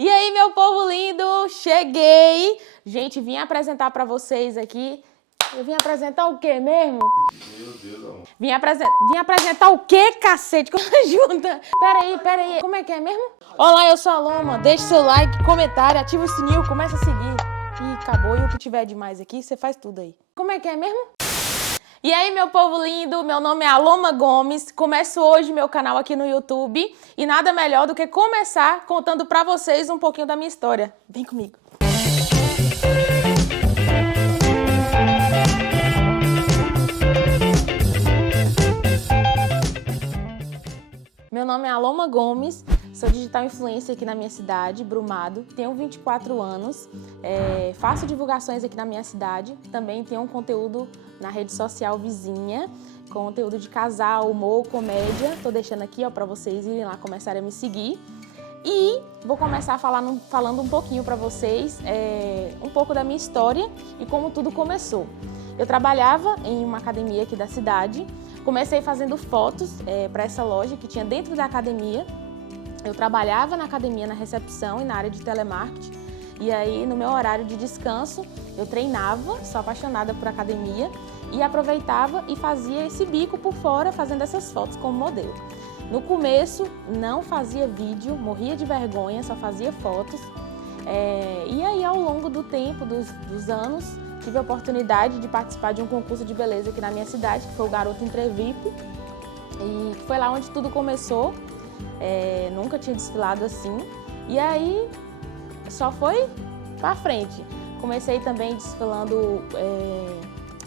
E aí, meu povo lindo, cheguei. Gente, vim apresentar pra vocês aqui. Eu vim apresentar o quê mesmo? Meu Deus, amor. Vim apresentar o quê, cacete? Como junta? Pera aí. Como é que é mesmo? Olá, eu sou a Loma. Deixe seu like, comentário, ativa o sininho, começa a seguir. E acabou. E o que tiver demais aqui, você faz tudo aí. Como é que é mesmo? E aí, meu povo lindo, meu nome é Aloma Gomes, começo hoje meu canal aqui no YouTube e nada melhor do que começar contando pra vocês um pouquinho da minha história. Vem comigo. Meu nome é Aloma Gomes, sou digital influencer aqui na minha cidade, Brumado, tenho 24 anos, faço divulgações aqui na minha cidade, também tenho um conteúdo na rede social vizinha, conteúdo de casal, humor, comédia, tô deixando aqui ó, para vocês irem lá começarem a me seguir. E vou começar falando um pouquinho para vocês, um pouco da minha história e como tudo começou. Eu trabalhava em uma academia aqui da cidade, comecei fazendo fotos para essa loja que tinha dentro da academia. Eu trabalhava na academia na recepção e na área de telemarketing. E aí, no meu horário de descanso, eu treinava, sou apaixonada por academia, e aproveitava e fazia esse bico por fora, fazendo essas fotos como modelo. No começo, não fazia vídeo, morria de vergonha, só fazia fotos. E aí, ao longo do tempo, dos anos, tive a oportunidade de participar de um concurso de beleza aqui na minha cidade, que foi o Garoto Entrevip. E foi lá onde tudo começou. Nunca tinha desfilado assim. E aí, só foi pra frente. Comecei também desfilando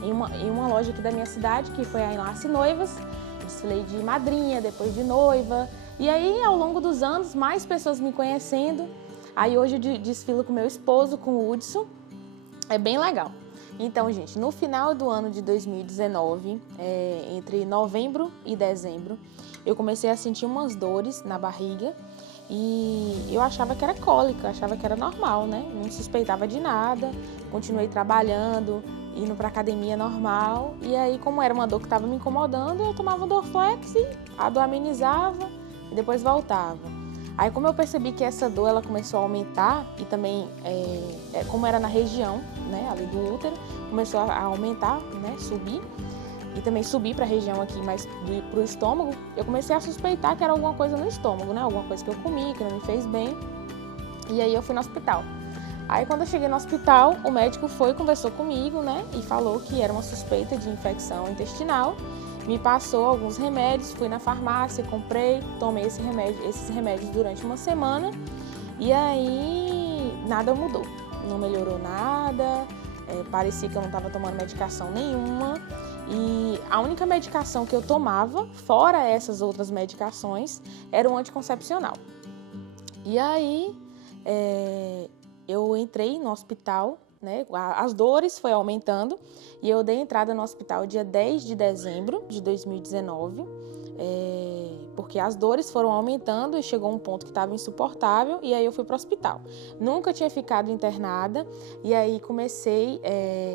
em uma loja aqui da minha cidade, que foi a Enlace Noivas. Desfilei de madrinha, depois de noiva. E aí, ao longo dos anos, mais pessoas me conhecendo. Aí hoje eu desfilo com meu esposo, com o Hudson. É bem legal. Então, gente, no final do ano de 2019, entre novembro e dezembro, eu comecei a sentir umas dores na barriga e eu achava que era cólica, achava que era normal, né? Não suspeitava de nada, continuei trabalhando, indo pra academia normal. E aí, como era uma dor que estava me incomodando, eu tomava Dorflex e a dor amenizava e depois voltava. Aí, como eu percebi que essa dor ela começou a aumentar e também, como era na região, né, ali do útero, começou a aumentar, né, subir. E também subir para a região aqui, mais para o estômago, eu comecei a suspeitar que era alguma coisa no estômago, né? Alguma coisa que eu comi, que não me fez bem. E aí eu fui no hospital. Aí quando eu cheguei no hospital, o médico conversou comigo, né? E falou que era uma suspeita de infecção intestinal. Me passou alguns remédios, fui na farmácia, comprei, tomei esses remédios durante uma semana. E aí nada mudou, não melhorou nada. Parecia que eu não estava tomando medicação nenhuma. E a única medicação que eu tomava, fora essas outras medicações, era um anticoncepcional. E aí, eu entrei no hospital, né? As dores foi aumentando e eu dei entrada no hospital dia 10 de dezembro de 2019, porque as dores foram aumentando e chegou um ponto que estava insuportável e aí eu fui para o hospital. Nunca tinha ficado internada e aí comecei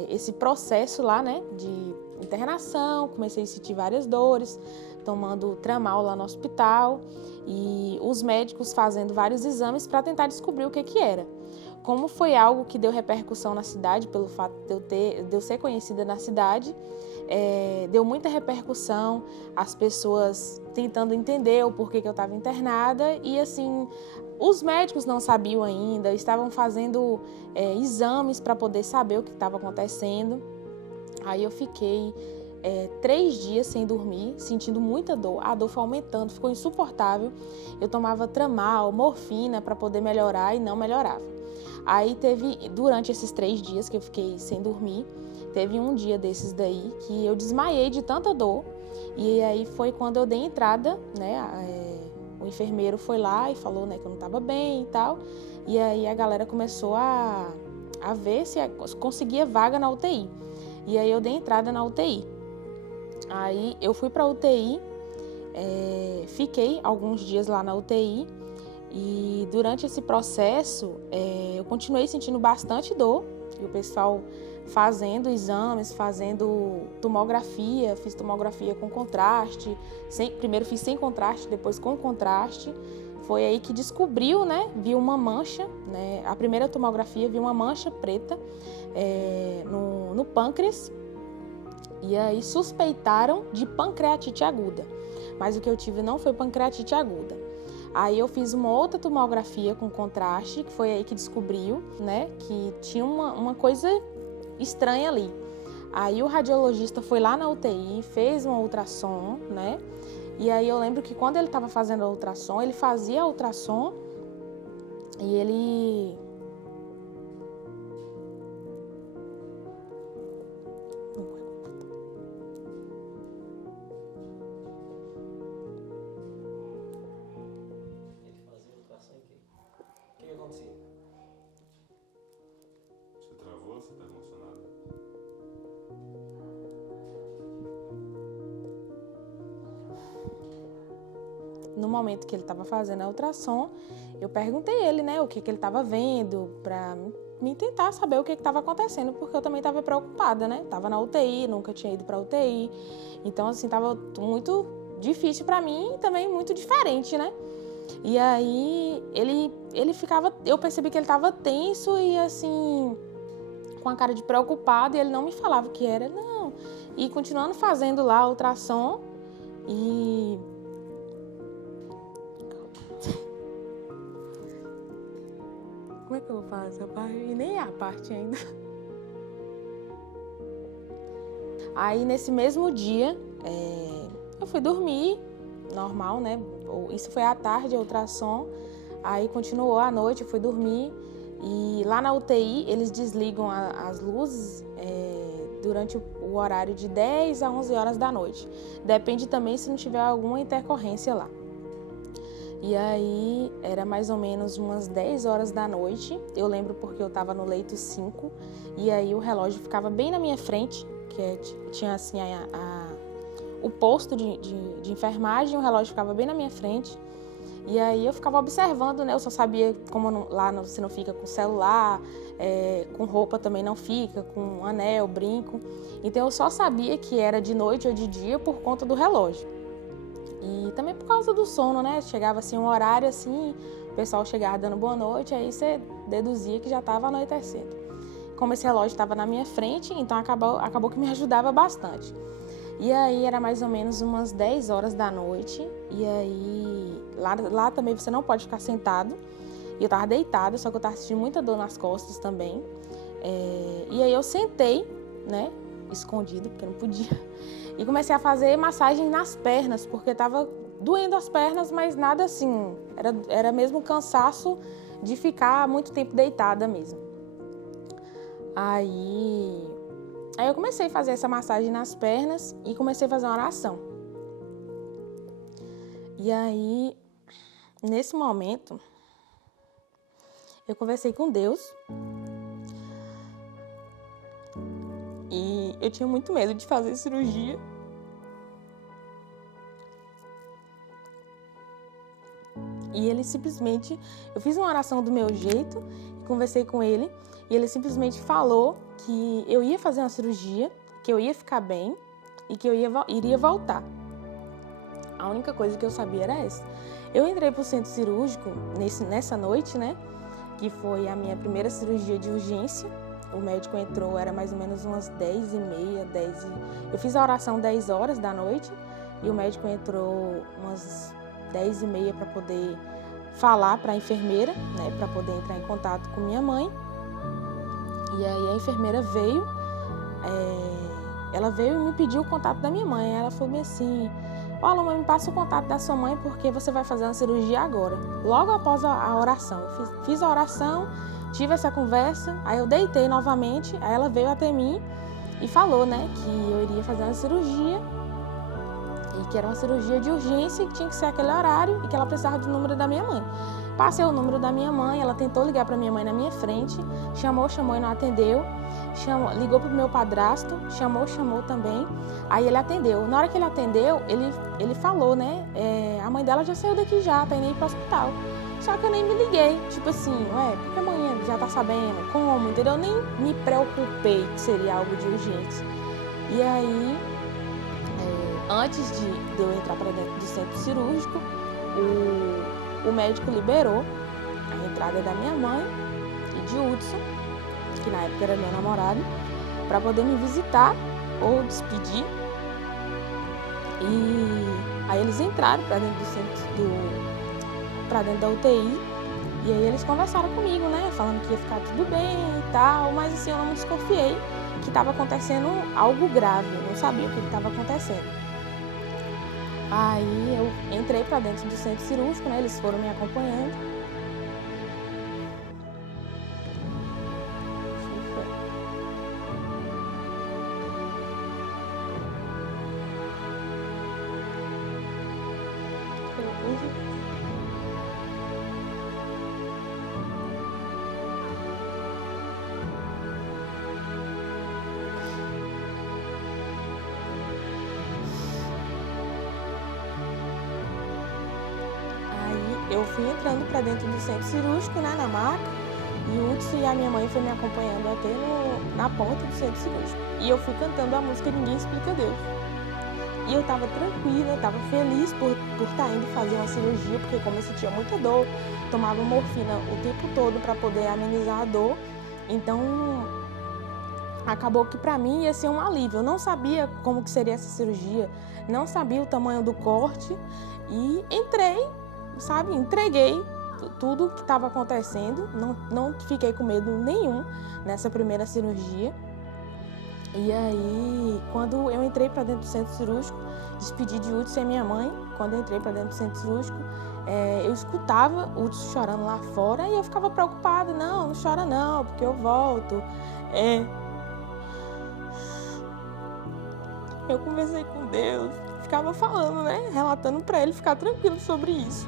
esse processo lá, né, de internação, comecei a sentir várias dores, tomando Tramal lá no hospital e os médicos fazendo vários exames para tentar descobrir o que era. Como foi algo que deu repercussão na cidade, pelo fato de eu ser conhecida na cidade, deu muita repercussão, as pessoas tentando entender o porquê que eu estava internada e assim, os médicos não sabiam ainda, estavam fazendo exames para poder saber o que estava acontecendo. Aí eu fiquei 3 dias sem dormir, sentindo muita dor. A dor foi aumentando, ficou insuportável. Eu tomava Tramal, morfina para poder melhorar e não melhorava. Aí durante esses 3 dias que eu fiquei sem dormir, teve um dia desses daí que eu desmaiei de tanta dor. E aí foi quando eu dei entrada, né? O enfermeiro foi lá e falou, né, que eu não estava bem e tal. E aí a galera começou a ver se conseguia vaga na UTI. E aí eu dei entrada na UTI. Aí eu fui para a UTI, fiquei alguns dias lá na UTI e durante esse processo eu continuei sentindo bastante dor. E o pessoal fazendo exames, fazendo tomografia, fiz tomografia com contraste. Primeiro fiz sem contraste, depois com contraste. foi aí que descobriu, né, viu uma mancha, né, a primeira tomografia viu uma mancha preta no pâncreas, e aí suspeitaram de pancreatite aguda, mas o que eu tive não foi pancreatite aguda. Aí eu fiz uma outra tomografia com contraste, que foi aí que descobriu, né, que tinha uma coisa estranha ali. Aí o radiologista foi lá na UTI, fez uma ultrassom, né, e aí eu lembro que quando ele estava fazendo a ultrassom, ele fazia a ultrassom e ele... O que acontecia? Você travou? Você está emocionado? No momento que ele estava fazendo a ultrassom, eu perguntei ele, né, o que ele estava vendo, para me tentar saber o que estava acontecendo, porque eu também estava preocupada, né? Estava na UTI, nunca tinha ido para UTI, então assim estava muito difícil para mim e também muito diferente, né? E aí ele ficava, eu percebi que ele estava tenso e assim com a cara de preocupado, e ele não me falava o que era, não. E continuando fazendo lá a ultrassom e como é que eu vou fazer essa parte? E nem é a parte ainda. Aí, nesse mesmo dia, eu fui dormir, normal, né? Isso foi à tarde, a ultrassom. Aí, continuou à noite, eu fui dormir. E lá na UTI, eles desligam as luzes durante o horário de 10 a 11 horas da noite. Depende também se não tiver alguma intercorrência lá. E aí, era mais ou menos umas 10 horas da noite. Eu lembro porque eu estava no leito 5. E aí, o relógio ficava bem na minha frente, que tinha assim o posto de enfermagem, o relógio ficava bem na minha frente. E aí, eu ficava observando, né? Eu só sabia como lá você não fica com celular, com roupa também não fica, com anel, brinco. Então, eu só sabia que era de noite ou de dia por conta do relógio. E também por causa do sono, né? Chegava assim um horário assim, o pessoal chegava dando boa noite, aí você deduzia que já estava anoitecendo. Como esse relógio estava na minha frente, então acabou que me ajudava bastante. E aí era mais ou menos umas 10 horas da noite, e aí lá também você não pode ficar sentado. E eu estava deitada, só que eu estava sentindo muita dor nas costas também. E aí eu sentei, né? Escondido, porque eu não podia. E comecei a fazer massagem nas pernas, porque estava doendo as pernas, mas nada assim. Era mesmo cansaço de ficar muito tempo deitada mesmo. Aí eu comecei a fazer essa massagem nas pernas e comecei a fazer uma oração. E aí, nesse momento, eu conversei com Deus. E eu tinha muito medo de fazer cirurgia. E ele simplesmente... Eu fiz uma oração do meu jeito, conversei com ele, e ele simplesmente falou que eu ia fazer uma cirurgia, que eu ia ficar bem e que eu iria voltar. A única coisa que eu sabia era essa. Eu entrei para o centro cirúrgico nessa noite, né? Que foi a minha primeira cirurgia de urgência. O médico entrou, era mais ou menos umas 10h30, Eu fiz a oração 10 horas da noite e o médico entrou umas 10h30 para poder falar para a enfermeira, né, para poder entrar em contato com minha mãe. E aí a enfermeira veio, ela veio e me pediu o contato da minha mãe. Ela falou assim: ó, Aloma, me passa o contato da sua mãe porque você vai fazer uma cirurgia agora, logo após a oração. Eu fiz a oração, tive essa conversa, aí eu deitei novamente, aí ela veio até mim e falou, né, que eu iria fazer uma cirurgia e que era uma cirurgia de urgência e que tinha que ser aquele horário e que ela precisava do número da minha mãe. Passei o número da minha mãe, ela tentou ligar para minha mãe na minha frente, chamou e não atendeu, ligou para o meu padrasto, chamou também, aí ele atendeu. Na hora que ele atendeu, ele falou, né, a mãe dela já saiu daqui já, tá indo para o hospital. Só que eu nem me liguei, tipo assim, porque a mãe já tá sabendo, como, entendeu? Eu nem me preocupei que seria algo de urgência. E aí, antes de eu entrar para dentro do centro cirúrgico, o médico liberou a entrada da minha mãe e de Hudson, que na época era meu namorado, para poder me visitar ou despedir. E aí eles entraram para dentro para dentro da UTI, e aí eles conversaram comigo, né, falando que ia ficar tudo bem e tal, mas assim, eu não me desconfiei que estava acontecendo algo grave, eu não sabia o que estava acontecendo. Aí eu entrei para dentro do centro cirúrgico, né, eles foram me acompanhando. Eu fui entrando para dentro do centro cirúrgico, né, na maca, e o Hudson e a minha mãe foi me acompanhando até na porta do centro cirúrgico. E eu fui cantando a música Ninguém Explica Deus. E eu estava tranquila, estava feliz por estar indo fazer uma cirurgia, porque como eu sentia muita dor, tomava morfina o tempo todo para poder amenizar a dor. Então, acabou que para mim ia ser um alívio. Eu não sabia como que seria essa cirurgia, não sabia o tamanho do corte e entrei, sabe, entreguei tudo que estava acontecendo, não fiquei com medo nenhum nessa primeira cirurgia. E aí, quando eu entrei para dentro do centro cirúrgico, despedi de Hudson e minha mãe. Quando eu entrei para dentro do centro cirúrgico, eu escutava o Hudson chorando lá fora e eu ficava preocupada. Não chora não, porque eu volto. Eu conversei com Deus, ficava falando, né, relatando para ele ficar tranquilo sobre isso.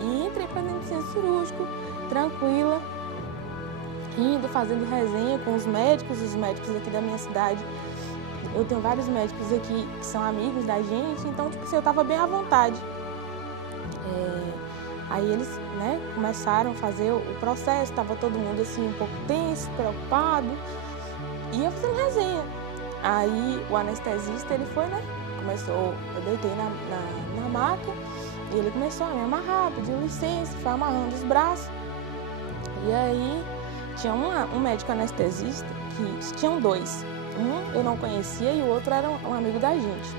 E entrei para dentro do centro cirúrgico, tranquila, rindo, fazendo resenha com os médicos aqui da minha cidade. Eu tenho vários médicos aqui que são amigos da gente, então, tipo assim, eu tava bem à vontade. Aí eles, né, começaram a fazer o processo, tava todo mundo, assim, um pouco tenso, preocupado, e eu fazendo resenha. Aí o anestesista, ele foi, né, eu deitei na maca, e ele começou a me amarrar, pediu licença, foi amarrando os braços. E aí tinha um médico anestesista, que tinham dois. Um eu não conhecia e o outro era um amigo da gente.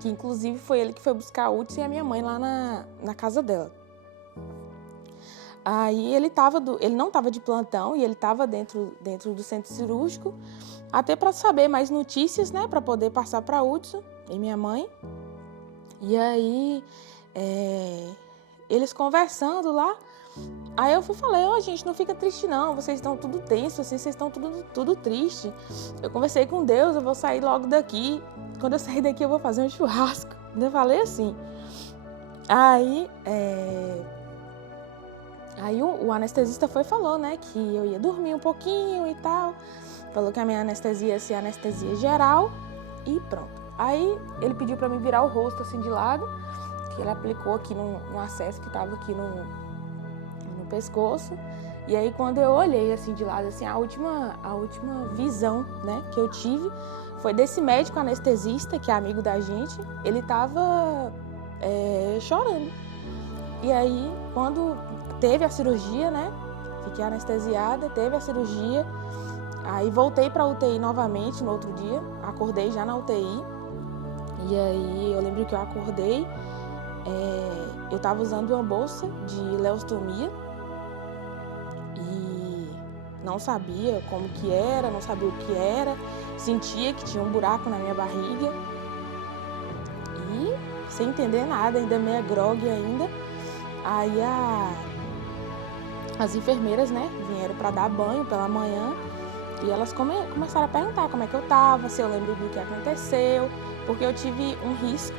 Que inclusive foi ele que foi buscar a Hudson e a minha mãe lá na casa dela. Aí ele não estava de plantão e ele estava dentro do centro cirúrgico, até para saber mais notícias, né, para poder passar para a Hudson e minha mãe. E aí, eles conversando lá, aí eu falei, gente, não fica triste não, vocês estão tudo tenso, assim, vocês estão tudo triste. Eu conversei com Deus, eu vou sair logo daqui, quando eu sair daqui eu vou fazer um churrasco. Eu falei assim. Aí o anestesista falou, né, que eu ia dormir um pouquinho e tal, falou que a minha anestesia ia ser anestesia geral e pronto. Aí ele pediu para mim virar o rosto assim de lado, que ele aplicou aqui no acesso que estava aqui no pescoço. E aí quando eu olhei assim de lado, assim, a última visão, né, que eu tive foi desse médico anestesista, que é amigo da gente. Ele estava chorando. E aí quando teve a cirurgia, né, fiquei anestesiada, teve a cirurgia, aí voltei para a UTI novamente no outro dia, acordei já na UTI. E aí eu lembro que eu acordei, eu estava usando uma bolsa de leostomia e não sabia como que era, não sabia o que era, sentia que tinha um buraco na minha barriga e sem entender nada, ainda meio grogue ainda. Aí as enfermeiras, né, vieram para dar banho pela manhã e elas começaram a perguntar como é que eu estava, se eu lembro do que aconteceu, porque eu tive um risco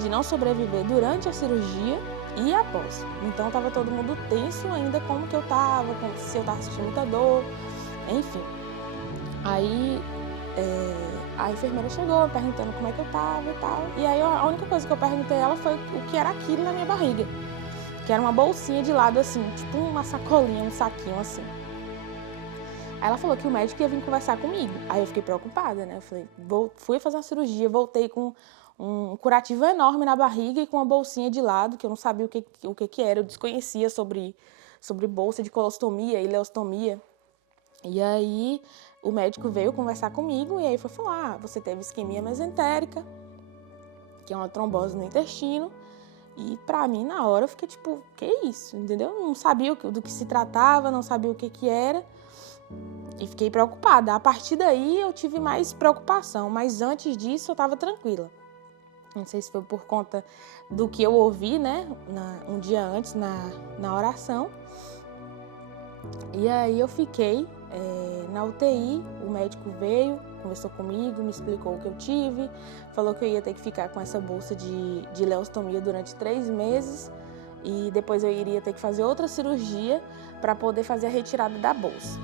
de não sobreviver durante a cirurgia e após. Então estava todo mundo tenso ainda como que eu estava, se eu estava sentindo muita dor, enfim. Aí a enfermeira chegou perguntando como é que eu estava e tal. E aí a única coisa que eu perguntei a ela foi o que era aquilo na minha barriga, que era uma bolsinha de lado assim, tipo uma sacolinha, um saquinho assim. Aí ela falou que o médico ia vir conversar comigo. Aí eu fiquei preocupada, né? Eu falei, fui fazer uma cirurgia, voltei com um curativo enorme na barriga e com uma bolsinha de lado, que eu não sabia o que era, eu desconhecia sobre bolsa de colostomia e ileostomia. E aí o médico veio conversar comigo e aí foi falar, você teve isquemia mesentérica, que é uma trombose no intestino. E pra mim, na hora, eu fiquei tipo, que isso, entendeu? Não sabia do que se tratava, não sabia o que era. E fiquei preocupada. A partir daí, eu tive mais preocupação. Mas antes disso, eu tava tranquila. Não sei se foi por conta do que eu ouvi, né? Um dia antes, na oração. E aí, eu fiquei na UTI. O médico veio, conversou comigo, me explicou o que eu tive, falou que eu ia ter que ficar com essa bolsa de ileostomia durante 3 meses e depois eu iria ter que fazer outra cirurgia para poder fazer a retirada da bolsa.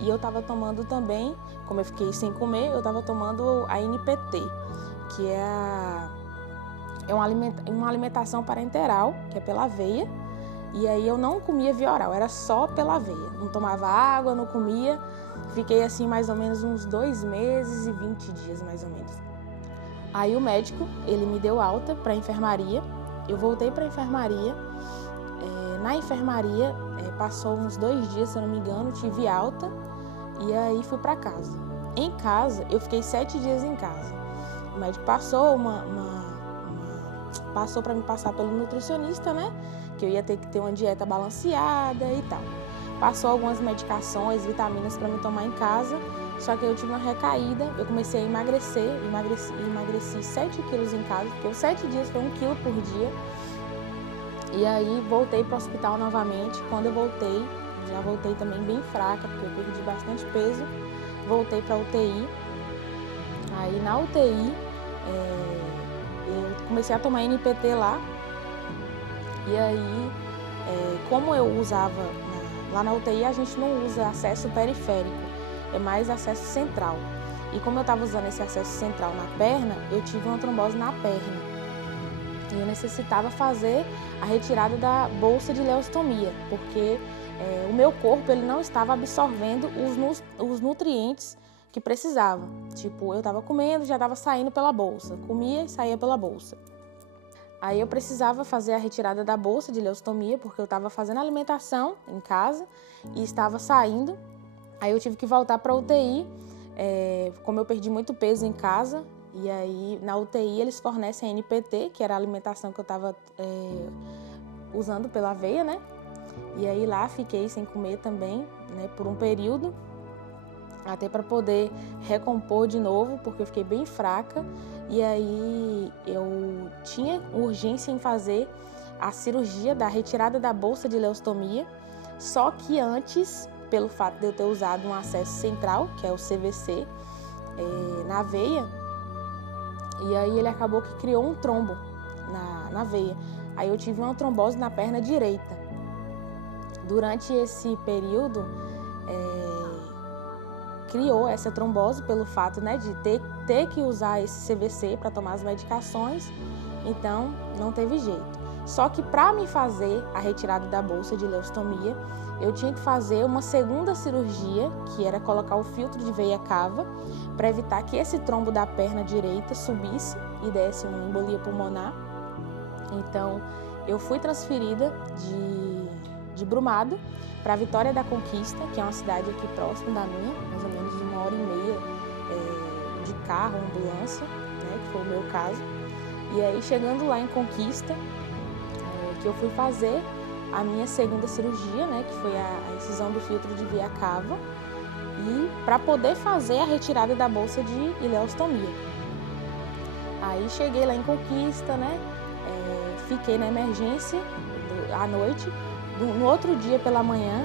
E eu estava tomando também, como eu fiquei sem comer, eu estava tomando a NPT, que é uma alimentação parenteral, que é pela veia, e aí eu não comia via oral, era só pela veia, não tomava água, não comia. Fiquei assim mais ou menos uns 2 meses e 20 dias, mais ou menos. Aí o médico, ele me deu alta para a enfermaria. Eu voltei para a enfermaria. Na enfermaria, passou uns 2 dias, se eu não me engano, tive alta. E aí fui para casa. Em casa, eu fiquei 7 dias em casa. O médico passou passou para me passar pelo nutricionista, né? Que eu ia ter que ter uma dieta balanceada e tal. Passou algumas medicações, vitaminas para me tomar em casa, só que eu tive uma recaída, eu comecei a emagreci 7 quilos em casa, porque os 7 dias foi 1 quilo por dia. E aí voltei para o hospital novamente. Quando eu voltei, já voltei também bem fraca, porque eu perdi bastante peso. Voltei para a UTI. Aí na UTI, eu comecei a tomar NPT lá. E aí, como eu usava... Lá na UTI a gente não usa acesso periférico, é mais acesso central. E como eu estava usando esse acesso central na perna, eu tive uma trombose na perna. E eu necessitava fazer a retirada da bolsa de ileostomia, porque o meu corpo ele não estava absorvendo os nutrientes que precisava. Tipo, eu estava comendo, já estava saindo pela bolsa, comia e saía pela bolsa. Aí eu precisava fazer a retirada da bolsa de ileostomia, porque eu estava fazendo alimentação em casa e estava saindo. Aí eu tive que voltar para a UTI, como eu perdi muito peso em casa. E aí na UTI eles fornecem a NPT, que era a alimentação que eu estava usando pela veia, né? E aí lá fiquei sem comer também, né, por um período, até para poder recompor de novo, porque eu fiquei bem fraca. E aí eu tinha urgência em fazer a cirurgia da retirada da bolsa de ileostomia, só que antes, pelo fato de eu ter usado um acesso central, que é o CVC, na veia, e aí ele acabou que criou um trombo na veia. Aí eu tive uma trombose na perna direita. Durante esse período, criou essa trombose pelo fato, né, de ter que usar esse CVC para tomar as medicações, então não teve jeito. Só que para me fazer a retirada da bolsa de ileostomia, eu tinha que fazer uma segunda cirurgia, que era colocar o filtro de veia cava, para evitar que esse trombo da perna direita subisse e desse uma embolia pulmonar. Então, eu fui transferida de Brumado para Vitória da Conquista, que é uma cidade aqui próximo da minha, mais ou menos 1h30 de carro, ambulância, né, que foi o meu caso. E aí, chegando lá em Conquista, que eu fui fazer a minha segunda cirurgia, né, que foi a incisão do filtro de veia cava, e para poder fazer a retirada da bolsa de ileostomia. Aí cheguei lá em Conquista, né, fiquei na emergência à noite. No outro dia pela manhã,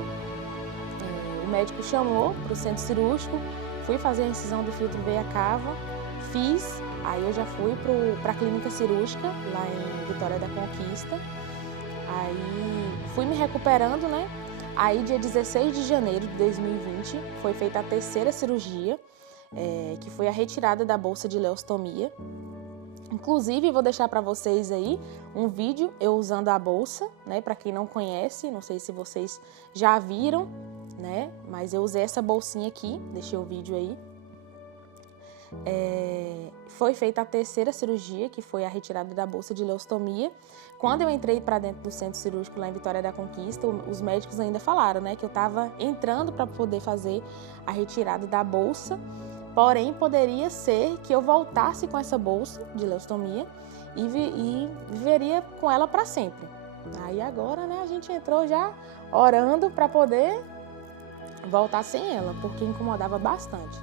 o médico chamou para o centro cirúrgico, fui fazer a incisão do filtro veia cava, fiz, aí eu já fui para a clínica cirúrgica lá em Vitória da Conquista. Aí fui me recuperando, né? Aí dia 16 de janeiro de 2020 foi feita a terceira cirurgia, que foi a retirada da bolsa de ileostomia. Inclusive, vou deixar para vocês aí um vídeo eu usando a bolsa, né? Para quem não conhece, não sei se vocês já viram, né? Mas eu usei essa bolsinha aqui, deixei o vídeo aí. foi feita a terceira cirurgia, que foi a retirada da bolsa de leucostomia. Quando eu entrei para dentro do centro cirúrgico lá em Vitória da Conquista, os médicos ainda falaram, né, que eu estava entrando para poder fazer a retirada da bolsa, porém poderia ser que eu voltasse com essa bolsa de leucostomia e viveria com ela para sempre. Aí agora, né, a gente entrou já orando para poder voltar sem ela, porque incomodava bastante.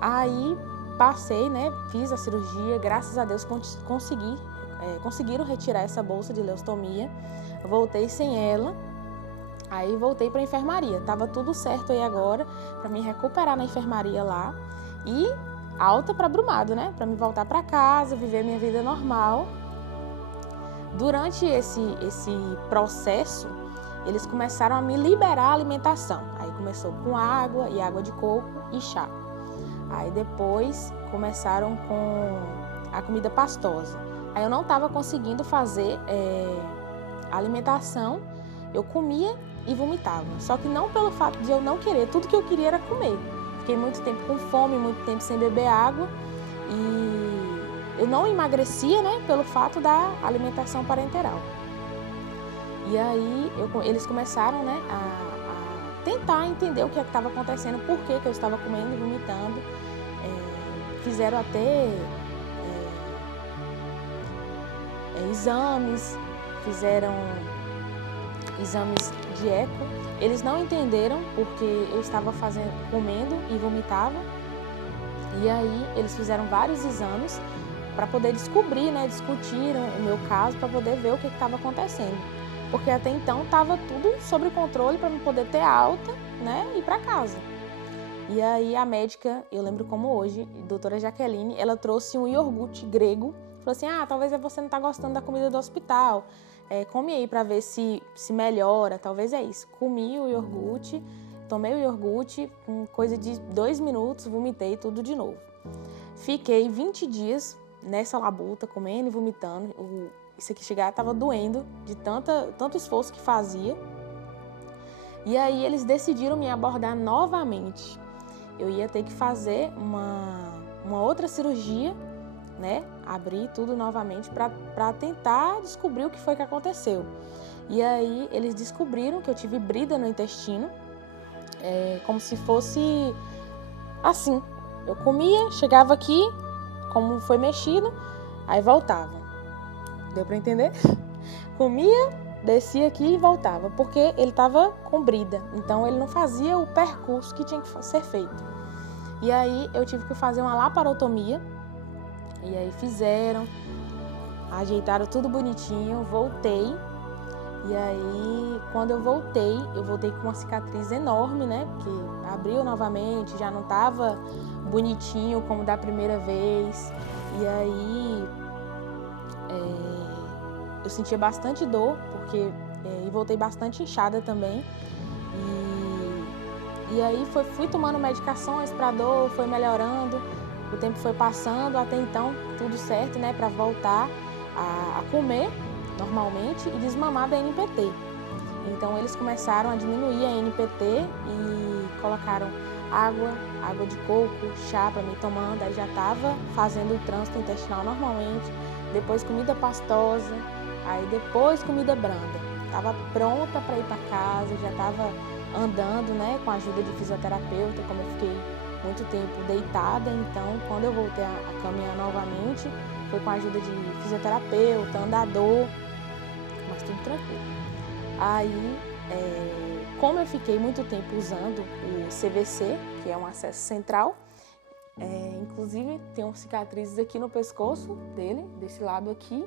Aí passei, né, fiz a cirurgia, graças a Deus conseguiram retirar essa bolsa de leucostomia, voltei sem ela, aí voltei para a enfermaria. Tava tudo certo aí agora para me recuperar na enfermaria lá e alta para Brumado, né, para me voltar para casa, viver minha vida normal. Durante esse processo, eles começaram a me liberar a alimentação. Aí começou com água e água de coco e chá. Aí depois começaram com a comida pastosa. Aí eu não estava conseguindo fazer a alimentação, eu comia e vomitava. Só que não pelo fato de eu não querer, tudo que eu queria era comer. Fiquei muito tempo com fome, muito tempo sem beber água e eu não emagrecia, né, pelo fato da alimentação parenteral. E aí eles começaram, né, a tentar entender o que estava acontecendo, por que eu estava comendo e vomitando. Fizeram até exames, fizeram exames de eco. Eles não entenderam porque eu estava comendo e vomitava. E aí eles fizeram vários exames para poder descobrir, né, discutiram o meu caso para poder ver o que estava acontecendo. Porque até então estava tudo sob controle para eu poder ter alta, né, e ir para casa. E aí a médica, eu lembro como hoje, a doutora Jaqueline, ela trouxe um iogurte grego. Falou assim, talvez você não está gostando da comida do hospital. Come aí para ver se melhora, talvez é isso. Comi o iogurte, tomei o iogurte, com coisa de 2 minutos, vomitei tudo de novo. Fiquei 20 dias nessa labuta, comendo e vomitando. Isso aqui estava doendo de tanto esforço que fazia. E aí eles decidiram me abordar novamente. Eu ia ter que fazer uma outra cirurgia, né? Abrir tudo novamente para tentar descobrir o que foi que aconteceu. E aí eles descobriram que eu tive brida no intestino, como se fosse assim. Eu comia, chegava aqui, como foi mexido, aí voltava. Deu para entender? Comia, descia aqui e voltava, porque ele estava com brida, então ele não fazia o percurso que tinha que ser feito. E aí eu tive que fazer uma laparotomia, e aí fizeram, ajeitaram tudo bonitinho, voltei, e aí quando eu voltei com uma cicatriz enorme, né, porque abriu novamente, já não estava bonitinho como da primeira vez, e aí eu sentia bastante dor, porque e voltei bastante inchada também. E aí fui tomando medicações para dor, foi melhorando, o tempo foi passando, até então tudo certo, né, para voltar a comer normalmente e desmamar da NPT. Então eles começaram a diminuir a NPT e colocaram água de coco, chá para mim tomando, aí já estava fazendo o trânsito intestinal normalmente, depois comida pastosa, aí depois comida branda. Estava pronta para ir para casa, já estava andando, né, com a ajuda de fisioterapeuta, como eu fiquei muito tempo deitada, então quando eu voltei a caminhar novamente, foi com a ajuda de fisioterapeuta, andador, mas tudo tranquilo. Aí, como eu fiquei muito tempo usando o CVC, que é um acesso central, inclusive tem umas cicatrizes aqui no pescoço dele, desse lado aqui,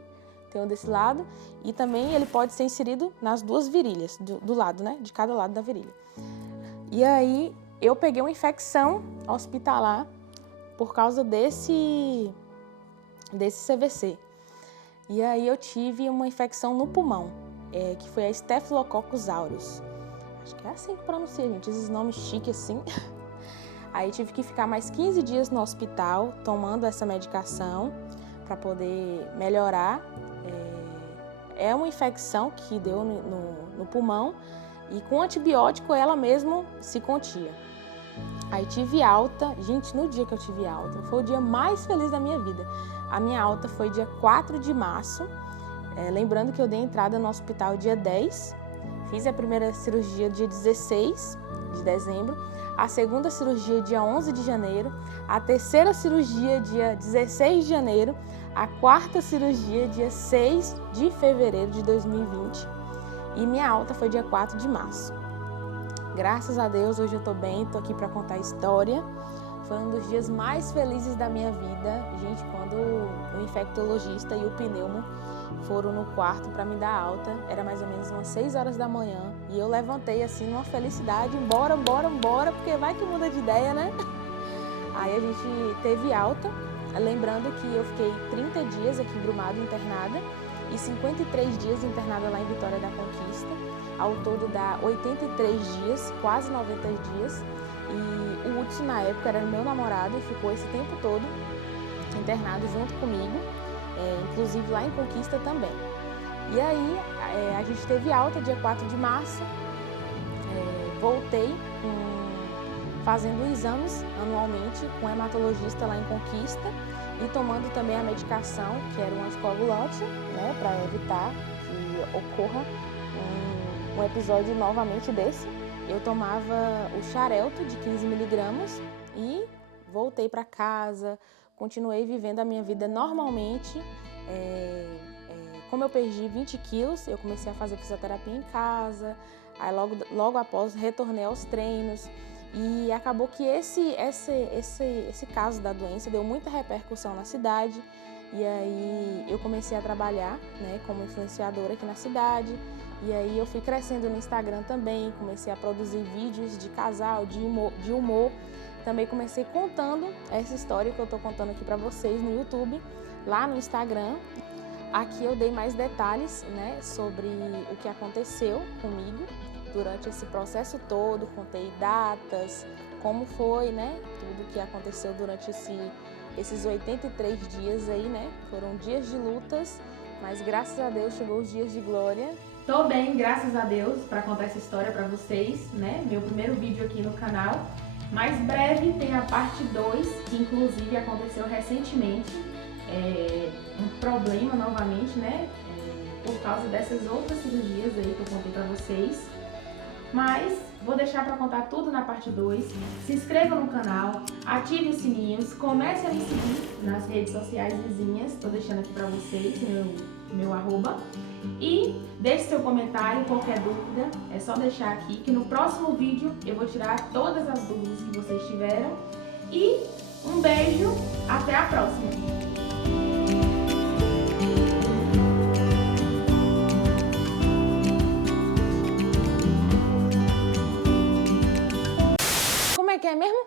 tem um desse lado, e também ele pode ser inserido nas duas virilhas, do lado, né, de cada lado da virilha. E aí eu peguei uma infecção hospitalar por causa desse CVC. E aí eu tive uma infecção no pulmão, que foi a Staphylococcus aureus. Acho que é assim que pronuncia, gente, esses nomes chiques assim. Aí tive que ficar mais 15 dias no hospital tomando essa medicação para poder melhorar. É uma infecção que deu no pulmão e com antibiótico ela mesmo se contia. Aí tive alta, gente, no dia que eu tive alta, foi o dia mais feliz da minha vida. A minha alta foi dia 4 de março, lembrando que eu dei entrada no hospital dia 10, fiz a primeira cirurgia dia 16 de dezembro, a segunda cirurgia dia 11 de janeiro, a terceira cirurgia dia 16 de janeiro, a quarta cirurgia dia 6 de fevereiro de 2020 e minha alta foi dia 4 de março. Graças a Deus, hoje eu tô bem, tô aqui para contar a história. Foi um dos dias mais felizes da minha vida, gente, quando o infectologista e o pneumo foram no quarto para me dar alta. Era mais ou menos umas 6 horas da manhã e eu levantei assim numa felicidade, bora, porque vai que muda de ideia, né? Aí a gente teve alta, lembrando que eu fiquei 30 dias aqui em Brumado internada e 53 dias internada lá em Vitória da Conquista. Ao todo dá 83 dias, quase 90 dias. E o Hudson, na época, era meu namorado e ficou esse tempo todo internado junto comigo, inclusive lá em Conquista também. E aí, a gente teve alta dia 4 de março, voltei fazendo exames anualmente com hematologista lá em Conquista e tomando também a medicação, que era um anticoagulante, né, para evitar que ocorra um episódio novamente desse. Eu tomava o Xarelto de 15 miligramas e voltei para casa, continuei vivendo a minha vida normalmente. Como eu perdi 20 quilos, eu comecei a fazer fisioterapia em casa, aí logo após retornei aos treinos e acabou que esse caso da doença deu muita repercussão na cidade. E aí eu comecei a trabalhar, né, como influenciadora aqui na cidade. E aí eu fui crescendo no Instagram também, comecei a produzir vídeos de casal, de humor. Também comecei contando essa história que eu tô contando aqui para vocês no YouTube, lá no Instagram. Aqui eu dei mais detalhes, né, sobre o que aconteceu comigo durante esse processo todo, contei datas, como foi, né, tudo que aconteceu durante esses 83 dias aí, né, foram dias de lutas, mas graças a Deus chegou os dias de glória. Tô bem, graças a Deus, para contar essa história para vocês, né? Meu primeiro vídeo aqui no canal. Mais breve tem a parte 2, que inclusive aconteceu recentemente. Um problema novamente, né? Por causa dessas outras cirurgias aí que eu contei para vocês. Mas vou deixar para contar tudo na parte 2. Se inscreva no canal, ative os sininhos, comece a me seguir nas redes sociais vizinhas. Tô deixando aqui para vocês meu arroba. E deixe seu comentário, qualquer dúvida, é só deixar aqui que no próximo vídeo eu vou tirar todas as dúvidas que vocês tiveram. E um beijo, até a próxima! Como é que é mesmo?